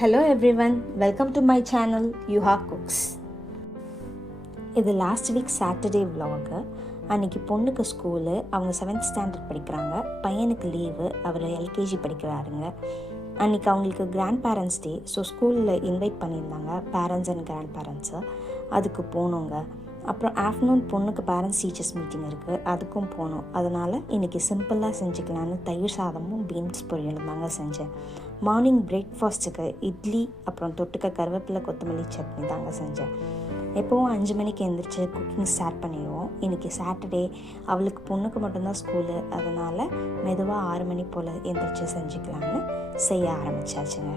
Hello everyone, welcome to my channel Yuha Cooks. இது last week Saturday vlog. அன்றைக்கி பொண்ணுக்கு school, அவங்க 7th standard படிக்கிறாங்க. பையனுக்கு லீவு, அவர் எல்கேஜி படிக்கிறாருங்க. அன்றைக்கி அவங்களுக்கு கிராண்ட் பேரண்ட்ஸ் டே. ஸோ ஸ்கூலில் இன்வைட் பண்ணியிருந்தாங்க பேரண்ட்ஸ் அண்ட் கிராண்ட் பேரண்ட்ஸு. அதுக்கு போனோங்க. அப்புறம் ஆஃப்டர்நூன் பொண்ணுக்கு பேரண்ட்ஸ் டீச்சர்ஸ் மீட்டிங் இருக்குது, அதுக்கும் போனோம். அதனால் இன்றைக்கி சிம்பிளாக செஞ்சுக்கலான்னு தயிர் சாதமும் பீன்ஸ் பொரியலும் தாங்க செஞ்சேன். மார்னிங் பிரேக்ஃபாஸ்ட்டுக்கு இட்லி, அப்புறம் தொட்டுக்க கருவேப்பிலை கொத்தமல்லி சட்னி தாங்க செஞ்சேன். எப்போவும் 5 மணிக்கு எழுந்திரிச்சு குக்கிங் ஸ்டார்ட் பண்ணிடுவோம். இன்றைக்கி சாட்டர்டே, அவளுக்கு பொண்ணுக்கு மட்டும்தான் ஸ்கூலு. அதனால் மெதுவாக 6 மணி போல் எழுந்திரிச்சு செஞ்சுக்கலான்னு செய்ய ஆரம்பித்தாச்சுங்க.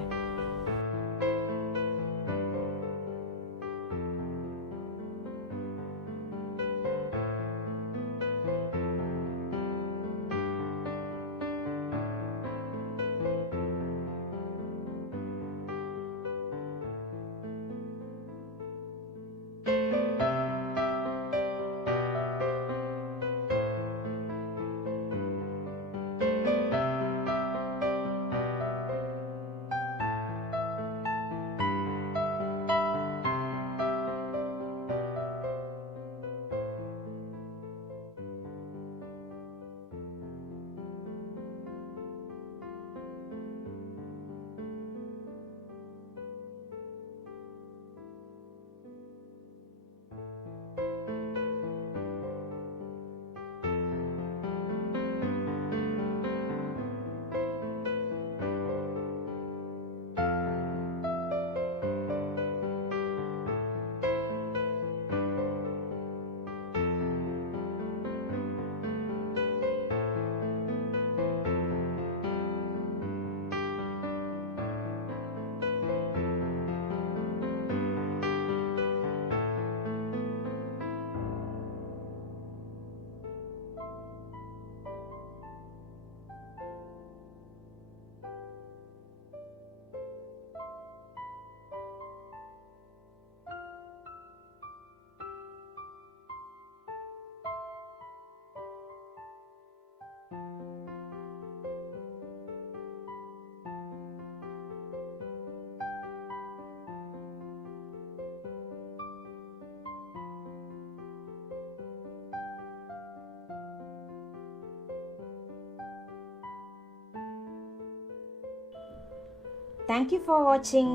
Thank you for watching.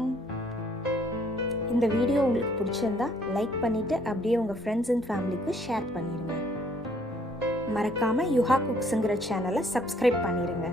இந்த வீடியோ உங்களுக்கு பிடிச்சிருந்தா லைக் பண்ணிவிட்டு அப்படியே உங்கள் ஃப்ரெண்ட்ஸ் அண்ட் ஃபேமிலிக்கு ஷேர் பண்ணிடுங்க. மறக்காமல் யுஹா குக்ஸுங்கிற சேனலை சப்ஸ்கிரைப் பண்ணிடுங்க.